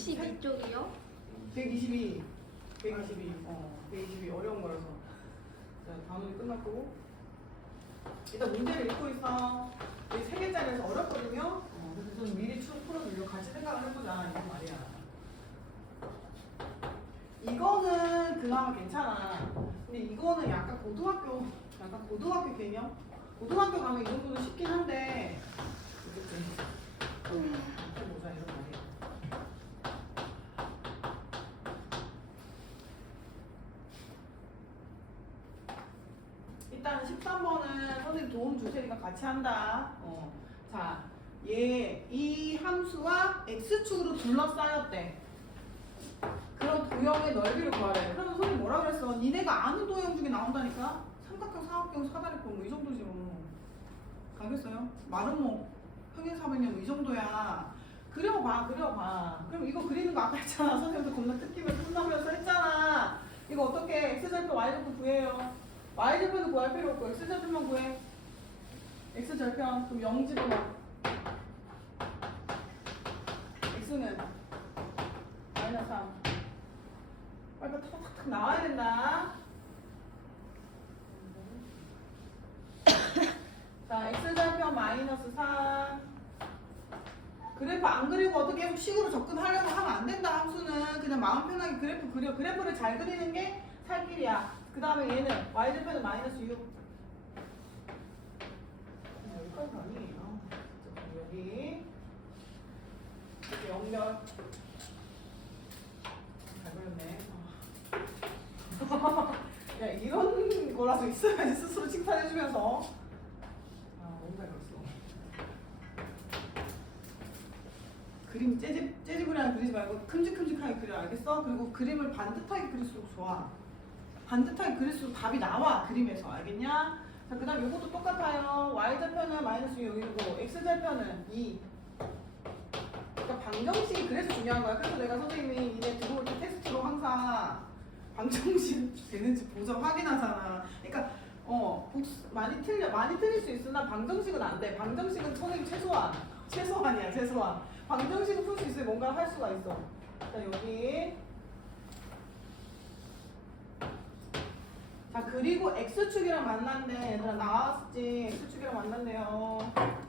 112 쪽이요? 122. 122. 어, 122 어려운 거라서. 자, 단원이 끝났고. 일단 문제를 읽고 있어. 이게 세 개짜리라서 어렵거든요. 어, 그래서 좀 미리 추 풀어주려 같이 생각을 해보자. 이거 말이야. 이거는 그나마 괜찮아. 근데 이거는 약간 고등학교, 약간 고등학교 개념? 고등학교 가면 이 정도는 쉽긴 한데. 그치? 이렇게 보자, 이런 말이야. 일단 13번은 선생님 도움 줄 테니까 같이 한다. 어. 자, 얘, 이 함수와 x축으로 둘러싸였대. 그럼 도형의 넓이를 구하래. 그러면 선생님 뭐라 그랬어? 니네가 아는 도형 중에 나온다니까? 삼각형, 사각형, 사다리꼴 뭐이 정도지 뭐. 가겠어요? 마름모, 평행 사변형 이 정도야. 그려봐, 그려봐. 그럼 이거 그리는 거 아까 했잖아. 선생님도 겁나 뜯기면 끝나면서 했잖아. 이거 어떻게 x절표, y절표 구해요? y절표는 구할 필요 없고 x절표만 구해. X절편 그럼 0 집어넣어. x는 마이너스 3. 빨리 탁탁탁 나와야 된다. 자, x절편 마이너스 3. 그래프 안 그리고 어떻게 식으로 접근하려고 하면 안 된다 함수는 그냥 마음 편하게 그래프 그려 그래프를 잘 그리는 게 살 길이야 그 다음에 얘는 y절편은 마이너스 6 여기까지 가니 아, 진짜 여기 연결 잘 그렸네. 아. 야 이런 거라도 있어야지 스스로 칭찬해주면서. 아 너무 잘 그렸어. 그림 재지, 재지부리하게 그리지 말고 큼직큼직하게 그려 알겠어? 그리고 그림을 반듯하게 그릴수록 좋아. 반듯하게 그릴수록 답이 나와 그림에서. 알겠냐? 자 그다음 요것도 똑같아요. y절편은 마이너스 6이고 x절편은 2 그러니까 방정식이 그래서 중요한 거야. 그래서 내가 선생님이 이제 들어올 때 테스트로 항상 방정식 되는지 보자 확인하잖아. 그러니까 어 복수, 많이 틀려 많이 틀릴 수 있으나 방정식은 안 돼. 방정식은 선생님 최소한 최소한이야 최소한. 방정식을 풀수 있으면 뭔가 할 수가 있어. 자 여기. 자 그리고 x축이랑 만난대 얘들아 나왔지? X축이랑 만난대요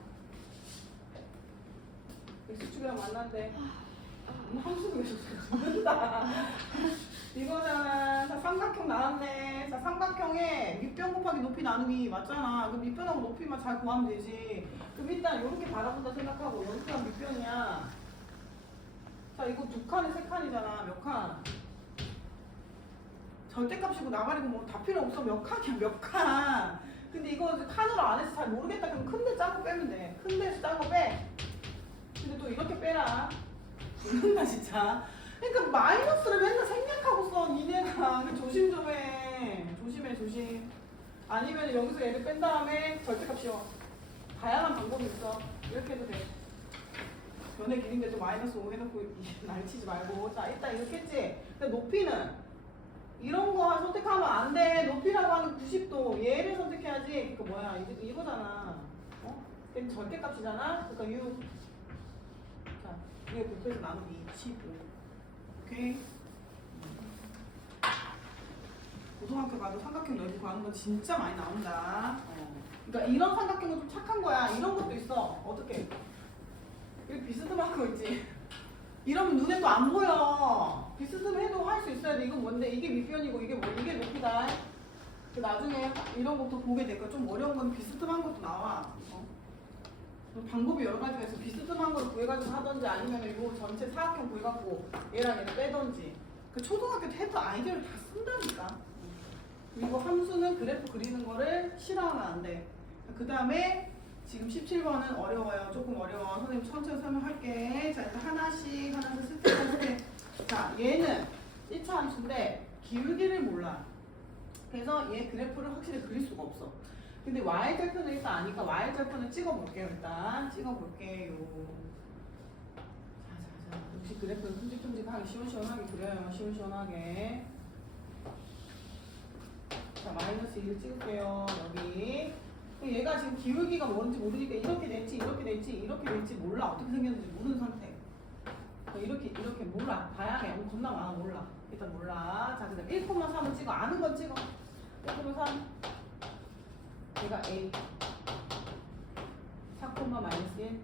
x축이랑 만난대 음, 함수도 계속 듣는다. 이거잖아 자 삼각형 나왔네. 자 삼각형에 밑변 곱하기 높이 나누기 맞잖아. 그 밑변하고 높이만 잘 구하면 되지. 그럼 일단 이렇게 바라본다 생각하고 여기가 밑변이야. 자 이거 두 칸에 세 칸이잖아. 몇 칸? 절대값이고 나발이고 뭐 다 필요 없어. 몇 칸이야 몇 칸. 근데 이거 칸으로 안 해서 잘 모르겠다. 그럼 큰데 작은 거 빼면 돼. 큰 작은 거 빼. 또 이렇게 빼라. 이런다 진짜. 그러니까 마이너스를 맨날 생략하고 써 니네가 그 조심 좀 해. 조심해 조심. 아니면 여기서 얘를 뺀 다음에 절대값 씌워. 다양한 방법이 있어. 이렇게 해도 돼. 변의 길인데 또 마이너스 5 해놓고 날치지 말고. 자 일단 이렇게 했지. 근데 높이는 이런 거 선택하면 안 돼. 높이라고 하는 90도. 얘를 선택해야지. 그니까 뭐야. 이거잖아. 어? 걔는 절대값이잖아. 그러니까 6. 자, 이게 곱해서 나누기 15. 오케이? 고등학교 가도 삼각형 넓이 구하는 건 진짜 많이 나온다. 어. 그러니까 이런 삼각형은 좀 착한 거야. 이런 것도 있어. 어떻게? 여기 비스듬한 거 있지. 이러면 눈에 또 안 보여. 비스듬해도 할 수 있어야 돼. 이건 뭔데? 이게 밑변이고 이게 뭐? 이게 높이다. 그 나중에 이런 것도 보게 될 거야. 좀 어려운 건 비스듬한 것도 나와. 어? 방법이 여러 가지가 있어. 비스듬한 걸 구해가지고 하던지 아니면 이거 전체 사각형 구해갖고 얘랑 얘를 빼던지. 그 초등학교 때 했던 아이디어를 다 쓴다니까. 그리고 함수는 그래프 그리는 거를 싫어하면 안 돼. 그 다음에 지금 17번은 어려워요. 조금 어려워. 선생님 천천히 설명할게. 자, 일단 하나씩, 하나씩 스텝 스텝. 자, 얘는 1차 함수인데 기울기를 몰라. 그래서 얘 그래프를 확실히 그릴 수가 없어. 근데 y절편을 일단 아니까 y절편을 찍어볼게요. 일단 찍어볼게요. 자, 자, 자. 역시 그래프는 큼직큼직하게 시원시원하게 그려요. 시원시원하게. 자, 마이너스 1을 찍을게요. 여기. 얘가 지금 기울기가 뭔지 모르니까 이렇게 될지 이렇게 될지 이렇게 될지 몰라 어떻게 생겼는지 모르는 상태 이렇게 이렇게 몰라 다양해 어, 겁나 많아 몰라 일단 몰라 자 그다음 1,3은 찍어 아는 건 찍어 1,3 얘가 A. 4, 마이너스 1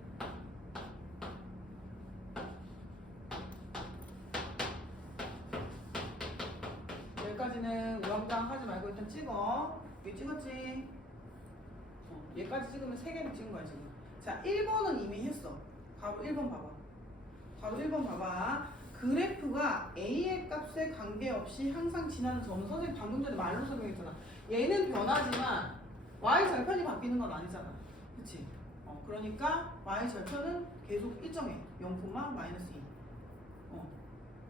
여기까지는 우왕좌왕 하지 말고 일단 찍어. 여기 찍었지? 어, 얘까지 찍으면 3개를 찍은 거야 지금. 자 1번은 이미 했어. 바로 1번 봐봐. 바로 1번 봐봐. 그래프가 A의 값에 관계없이 항상 지나는 점은 선생님 방금 전에 말로 설명했잖아. 얘는 변하지만 Y 절편이 바뀌는 건 아니잖아. 그치? 어, 그러니까 Y 절편은 계속 일정해. 0, 마이너스 2 어.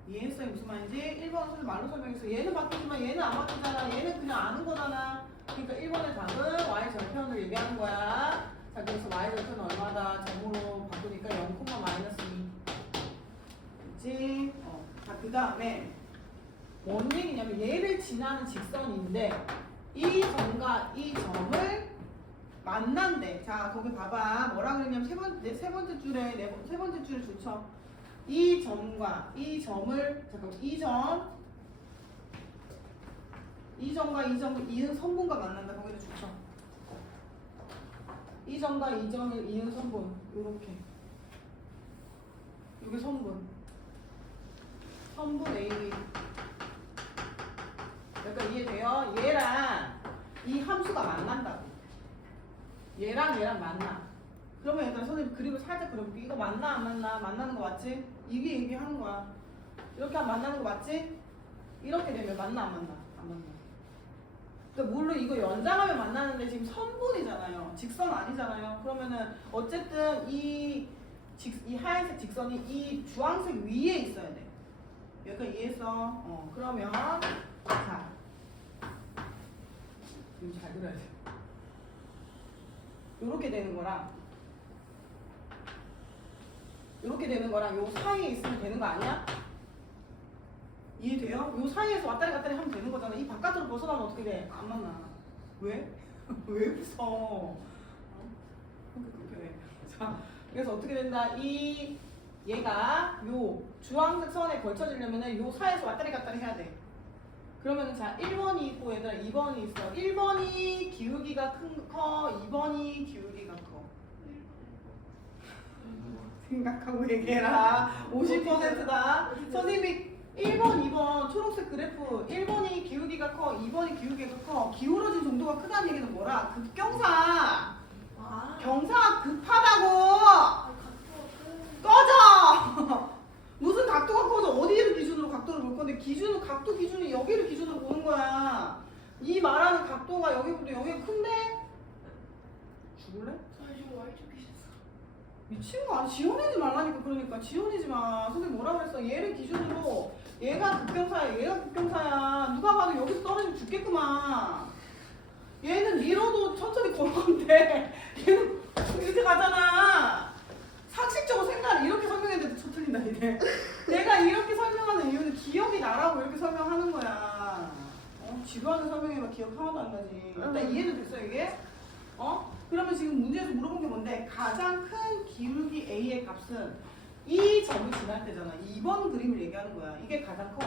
이해했어요? 무슨 말인지? 1번 선생님 말로 설명했어. 얘는 바뀌지만 얘는 안 바뀌잖아. 얘는 그냥 아는 거잖아. 그러니까 1번의 답은 Y 절편을 얘기하는 거야. 자 그래서 Y 절편은 얼마다? 점으로 바꾸니까 0, 마이너스 2 그치? 어. 자 그 다음에 뭔 얘기냐면 얘를 지나는 직선인데 이 점과 이 점을 만난대. 자 거기 봐봐. 뭐라 그랬냐면 세 번째 세 번째 줄에 네 번, 세 번째 줄에 줄쳐. 이 점과 이 점을 잠깐 이 점, 이 점과 이 점을 이은 선분과 만난다. 거기다 줄쳐. 이 점과 이 점을 이은 선분 요렇게. 이게 선분. 선분 A. 그러니까 이해돼요? 얘랑 이 함수가 만난다고. 얘랑 얘랑 만나. 그러면 일단 선생님 그림을 살짝 그려볼게. 이거 맞나 안 맞나? 만나는 거 맞지? 이게 얘기하는 거야. 이렇게 하면 만나는 거 맞지? 이렇게 되면 맞나 안 만나? 안 만나. 그러니까 물론 이거 연장하면 만나는데 지금 선분이잖아요. 직선 아니잖아요. 그러면은 어쨌든 이, 직, 이 하얀색 직선이 이 주황색 위에 있어야 돼. 여기까지 이해했어? 어, 그러면 자 이거 잘 그려야 돼. 요렇게 되는 거랑 요렇게 되는 거랑 요 사이에 있으면 되는 거 아니야? 이해돼요? 요 사이에서 왔다리 갔다리 하면 되는 거잖아. 이 바깥으로 벗어나면 어떻게 돼? 안 만나. 왜? 왜 웃어? 어? 자, 그래서 어떻게 된다? 이 얘가 요 주황색 선에 걸쳐지려면은 요 사이에서 왔다리 갔다리 해야 돼. 그러면은 자 1번이 있고 얘들아 2번이 있어. 1번이 기울기가 큰, 커, 2번이 기울기가 커. 생각하고 얘기해라. 50%다. 선생님이 1번, 2번 초록색 그래프 1번이 기울기가 커, 2번이 기울기가 커. 기울어진 정도가 크다는 얘기는 뭐라? 급경사. 아, 경사가 급하다고. 아, 각도가 꺼져! 무슨 각도가 커서 어디를 기준으로 건데 기준은 각도 기준이 여기를 기준으로 보는 거야. 이 말하는 각도가 여기보다 여기가 큰데? 죽을래? 저 지금 Y축 계셨어. 미친 거 아니야? 지원하지 말라니까 그러니까 지원하지 마. 선생님 뭐라 그랬어? 얘를 기준으로 얘가 급경사야, 얘가 급경사야. 누가 봐도 여기서 떨어지면 죽겠구만. 얘는 밀어도 천천히 걸 건데 얘는 이렇게 가잖아. 상식적으로 생각을 이렇게 저 틀린다 이래. 내가 이렇게 설명하는 이유는 기억이 나라고 이렇게 설명하는 거야. 어? 지루하는 설명이면 기억 하나도 안 나지. 일단 응. 이해는 됐어 이게? 어? 그러면 지금 문제에서 물어본 게 뭔데? 가장 큰 기울기 A의 값은 이 점을 지날 때잖아. 2번 그림을 얘기하는 거야. 이게 가장 커.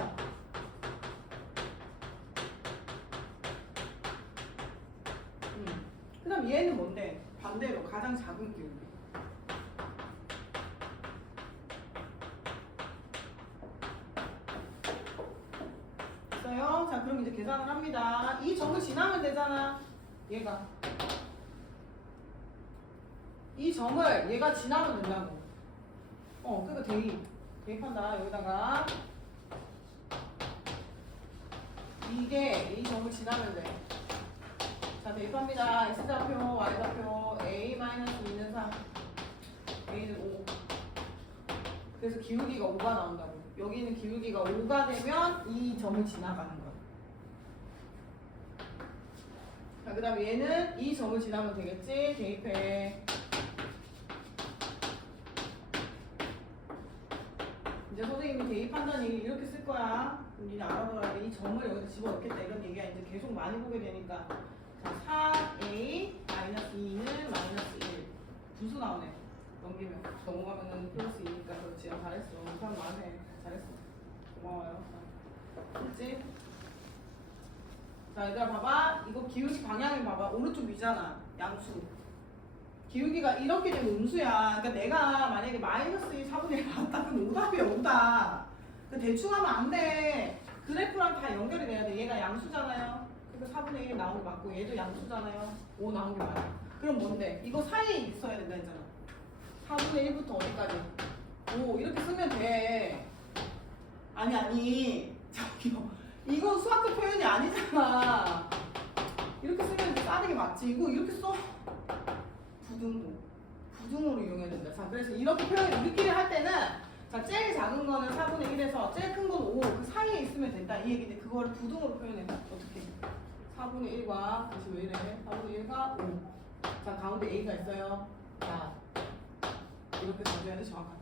음. 그 다음 얘는 뭔데? 반대로 가장 작은 기울기. 됐어요? 자, 그럼 이제 계산을 합니다. 이 점을 지나면 되잖아. 얘가. 이 점을 얘가 지나면 된다고. 어, 그러니까 대입. 대입한다. 여기다가. 이게 이 점을 지나면 돼. 자, 대입합니다. X좌표, Y좌표, A-2는 3. A는 5. 그래서 기울기가 5가 나온다고. 여기는 기울기가 5가 되면 이 점을 지나가는 거야. 자, 그 다음에 얘는 이 점을 지나면 되겠지? 대입해. 이제 선생님이 대입한다는 이렇게 쓸 거야. 그럼 니네 알아둬야 돼. 이 점을 여기다 집어넣겠다. 이런 얘기가 이제 계속 많이 보게 되니까. 자, 4a 마이너스 2는 마이너스 1. 분수 나오네. 넘기면. 넘어가면은 플러스 2니까 그렇지. 아, 잘했어. 대답 많네. 잘했어. 고마워요. 그렇지? 자, 얘들아 봐봐. 이거 기울기 방향을 봐봐. 오른쪽 위잖아. 양수. 기울기가 이렇게 되면 음수야. 그러니까 내가 만약에 마이너스 2 4분의 1 나왔다. 그럼 오답이야, 오답. 그 대충 하면 안 돼. 그래프랑 다 연결이 돼야 돼. 얘가 양수잖아요. 그러니까 4분의 1 나온 게 맞고 얘도 양수잖아요. 5 나온 게 맞아. 그럼 뭔데? 이거 사이에 있어야 된다 했잖아. 4분의 1부터 어디까지? 5 이렇게 쓰면 돼. 아니 아니 저기요. 이건 수학적 표현이 아니잖아. 이렇게 쓰면 게 맞지. 이거 이렇게 써. 부등호. 부등호로 이용해야 된다. 자, 그래서 이렇게 표현 우리끼리 할 때는 자, 제일 작은 거는 4분의 1에서 제일 큰 건 5. 그 사이에 있으면 된다. 이 얘기인데 그거를 부등호로 표현해. 어떻게? 4분의 1과 다시 왜 이래? 4분의 1과 5. 자, 가운데 A가 있어요. 자, 이렇게 가져야 돼, 정확하게.